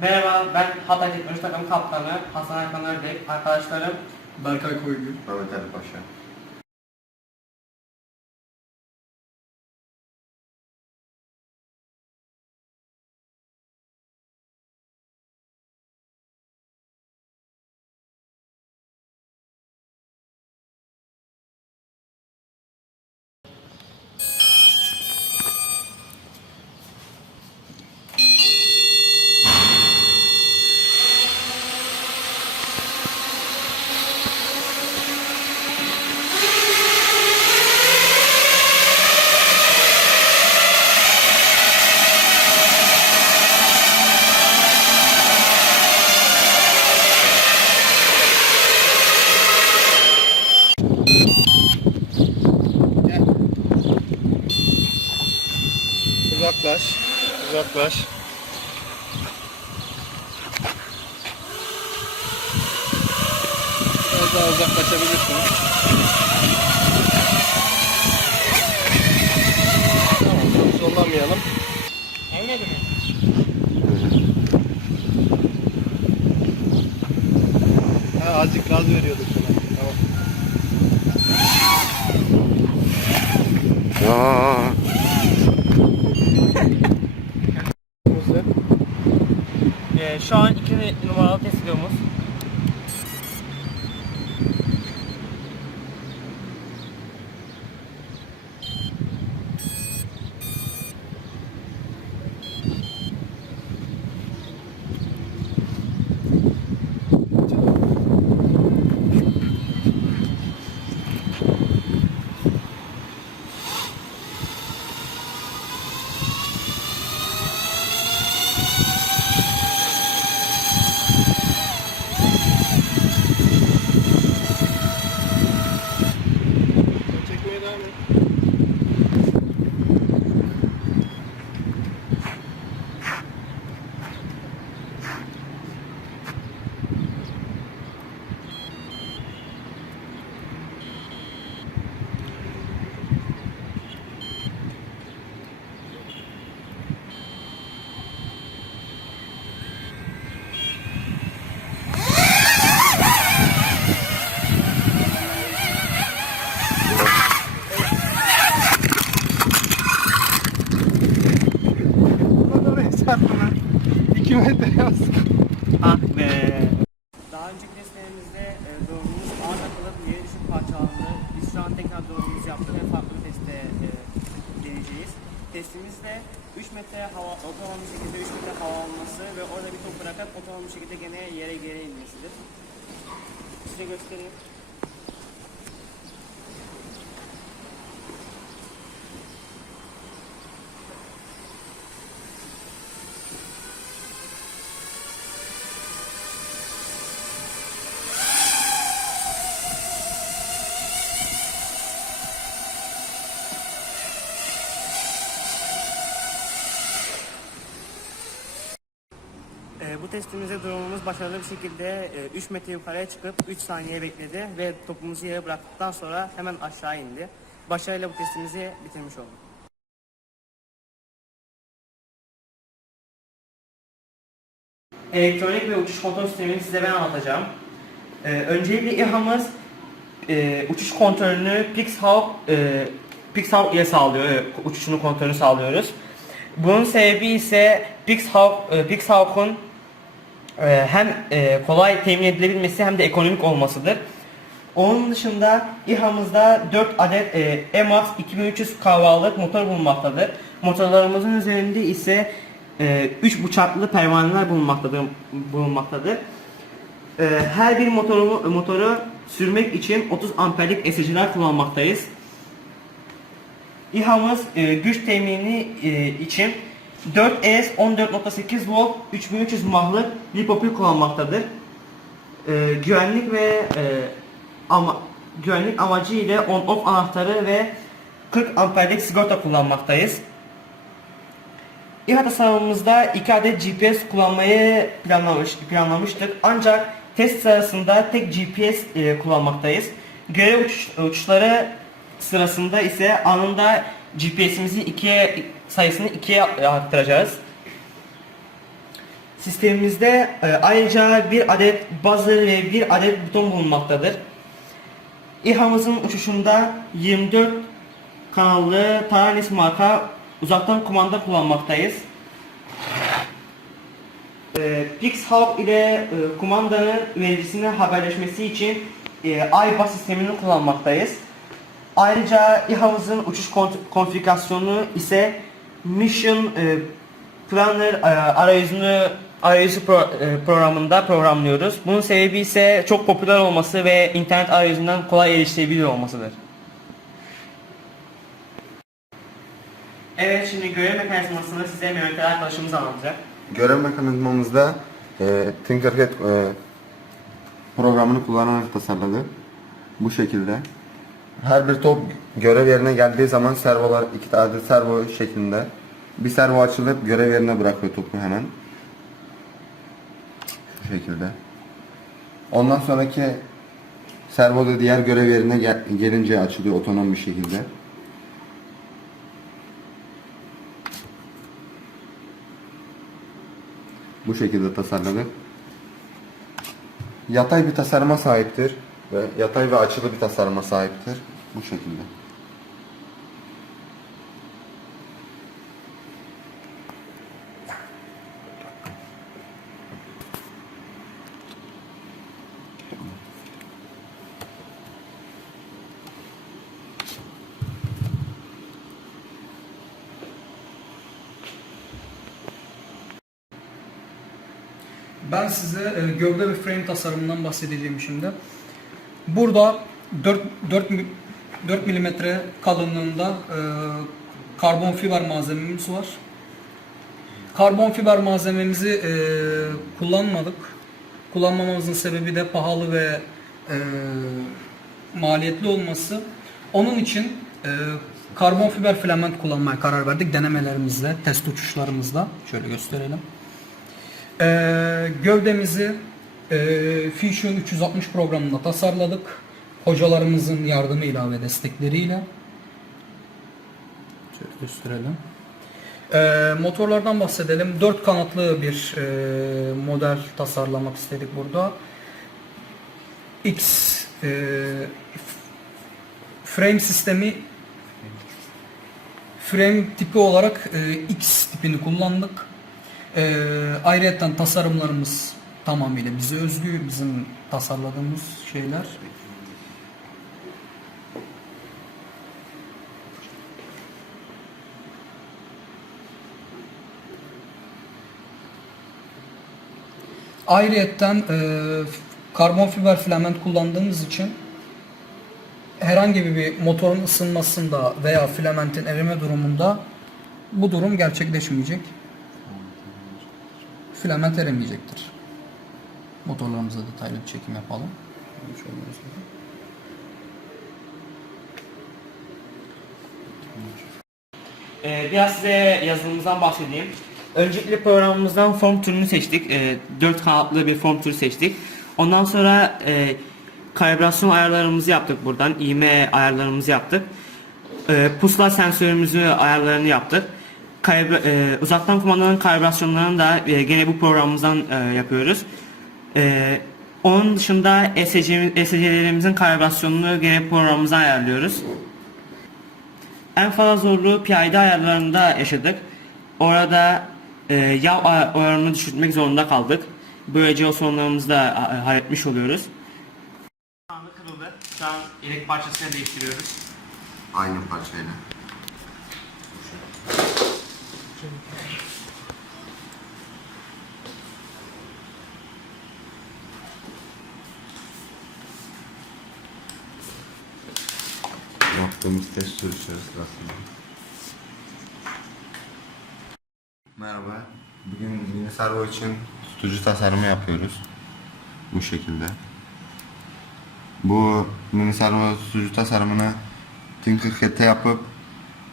Merhaba, ben Hatay Teknoloji Takım Kaptanı Hasan Erkan Ördek. Arkadaşlarım Berkay Koygül. Mehmet Ali Paşa. Uzaklaş. Biraz daha uzaklaşabilirsin. Tamam, zorlamayalım. Gelmedi mi? Ha, azıcık gaz veriyorduk şuna. Tamam. Aa. Ee, şu an iki numaralı test videomuz. İki metre yazsın. Ah be. Daha önceki testlerimizde e, drone'umuz ağaca kalıp yere düşüp parçalandı. Biz şu an tekrar drone'umuzu yaptık ve farklı bir teste e, deneyeceğiz. Testimizde 3 metre hava, otonom şekilde 3 metre hava alması ve orada bir top bırakıp otonom bir şekilde gene yere geri inmesidir. Size göstereyim. Bu testimizde drone'umuz başarılı bir şekilde e, 3 metre yukarıya çıkıp 3 saniye bekledi ve topumuzu yere bıraktıktan sonra hemen aşağı indi. Başarıyla bu testimizi bitirmiş olduk. Elektronik ve uçuş kontrol sistemini size ben anlatacağım. Ee, öncelikle İHA'mız e, uçuş kontrolünü Pixhawk e, Pixhawk ile sağlıyor. e, uçuşunu kontrolünü sağlıyoruz. Bunun sebebi ise Pixhawk, e, Pixhawk'un e, hem e, kolay temin edilebilmesi hem de ekonomik olmasıdır. Onun dışında İHA'mızda 4 adet e, EMAX 2300 kahvalık motor bulunmaktadır. Motorlarımızın üzerinde ise 3 bıçaklı pervaneler bulunmaktadır. bulunmaktadır. E, her bir motoru, motoru sürmek için 30 amperlik esiciler kullanmaktayız. İHA'mız e, güç temini e, için 4S 14.8 volt 3300 mahlık lipopil kullanmaktadır. E, güvenlik ve e, ama güvenlik amacı ile on-off anahtarı ve 40 amperlik sigorta kullanmaktayız. İHA tasarımımızda 2 adet GPS kullanmayı planlamış, planlamıştık. Ancak test sırasında tek GPS e, kullanmaktayız. Görev uçuş, uçuşları sırasında ise anında GPS'imizi ikiye sayısını ikiye arttıracağız. Sistemimizde e, ayrıca bir adet buzzer ve bir adet buton bulunmaktadır. İHA'mızın uçuşunda 24 kanallı Taranis marka uzaktan kumanda kullanmaktayız. E, Pixhawk ile e, kumandanın vericisine haberleşmesi için e, iBus sistemini kullanmaktayız. Ayrıca İHA'mızın uçuş konfigürasyonu ise Mission e, Planner e, arayüzünü arayüzü e, programında programlıyoruz. Bunun sebebi ise çok popüler olması ve internet arayüzünden kolay erişilebilir olmasıdır. Evet şimdi görev mekanizmasını size Mehmet arkadaşımız anlatacak. Görev mekanizmamızda e, Tinkercad e, programını kullanarak tasarladık. Bu şekilde. Her bir top görev yerine geldiği zaman servolar iki adet servo şeklinde. Bir servo açılıp görev yerine bırakıyor topu hemen. Bu şekilde. Ondan sonraki servo da diğer görev yerine gel- gelince açılıyor otonom bir şekilde. Bu şekilde tasarladık. Yatay bir tasarıma sahiptir ve yatay ve açılı bir tasarıma sahiptir. Bu şekilde. Ben size e, gövde ve frame tasarımından bahsedeceğim şimdi. Burada 4 4 mi- 4 milimetre kalınlığında e, karbon fiber malzememiz var. Karbon fiber malzememizi e, kullanmadık. Kullanmamamızın sebebi de pahalı ve e, maliyetli olması. Onun için e, karbon fiber filament kullanmaya karar verdik denemelerimizde, test uçuşlarımızda. Şöyle gösterelim. Ee, gövdemizi e, Fusion 360 programında tasarladık. Hocalarımızın yardımıyla ve destekleriyle. Şöyle gösterelim. Ee, motorlardan bahsedelim. 4 kanatlı bir e, model tasarlamak istedik burada. X e, frame sistemi frame tipi olarak e, X tipini kullandık. E, ayrıca tasarımlarımız tamamıyla bize özgü, bizim tasarladığımız şeyler. Ayrıyetten e, karbon fiber filament kullandığımız için herhangi bir motorun ısınmasında veya filamentin erime durumunda bu durum gerçekleşmeyecek. Filament erimeyecektir. Motorlarımıza detaylı bir çekim yapalım. Ee, biraz size yazılımımızdan bahsedeyim. Öncelikle programımızdan form türünü seçtik. Ee, 4 kanatlı bir form türü seçtik. Ondan sonra e, kalibrasyon ayarlarımızı yaptık buradan. İğme ayarlarımızı yaptık. Ee, pusula sensörümüzü ayarlarını yaptık. Kalibra- e, uzaktan kumandanın kalibrasyonlarını da e, gene bu programımızdan e, yapıyoruz. E, onun dışında ESC, ESC'lerimizin kalibrasyonunu gene programımızdan ayarlıyoruz. En fazla zorluğu PID ayarlarında yaşadık. Orada e, yağ oranını düşürtmek zorunda kaldık. Böylece o sorunlarımızı da halletmiş oluyoruz. Şu anda kırıldı. Şu an yedek parçasını değiştiriyoruz. Aynı parçayla. Yaptığımız test sürüşleri sırasında. Merhaba. Bugün mini servo için tutucu tasarımı yapıyoruz. Bu şekilde. Bu mini servo tutucu tasarımını Tinkercad'te yapıp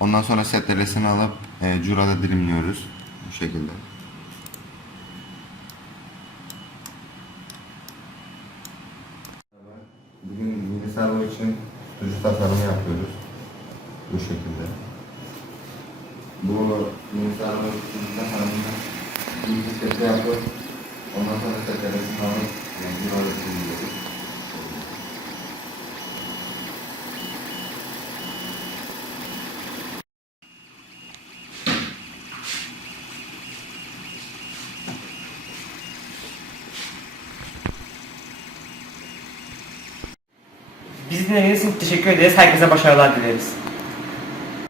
ondan sonra settelesini alıp e, Cura'da dilimliyoruz. Bu şekilde. Bugün mini servo için tutucu tasarımı yapıyoruz. Bu şekilde. Bu mini servo tutucu tasarımını Şimdi sette yapıp ondan sonra setlere sınavı yani bir dinlediğiniz için teşekkür ederiz. Herkese başarılar dileriz.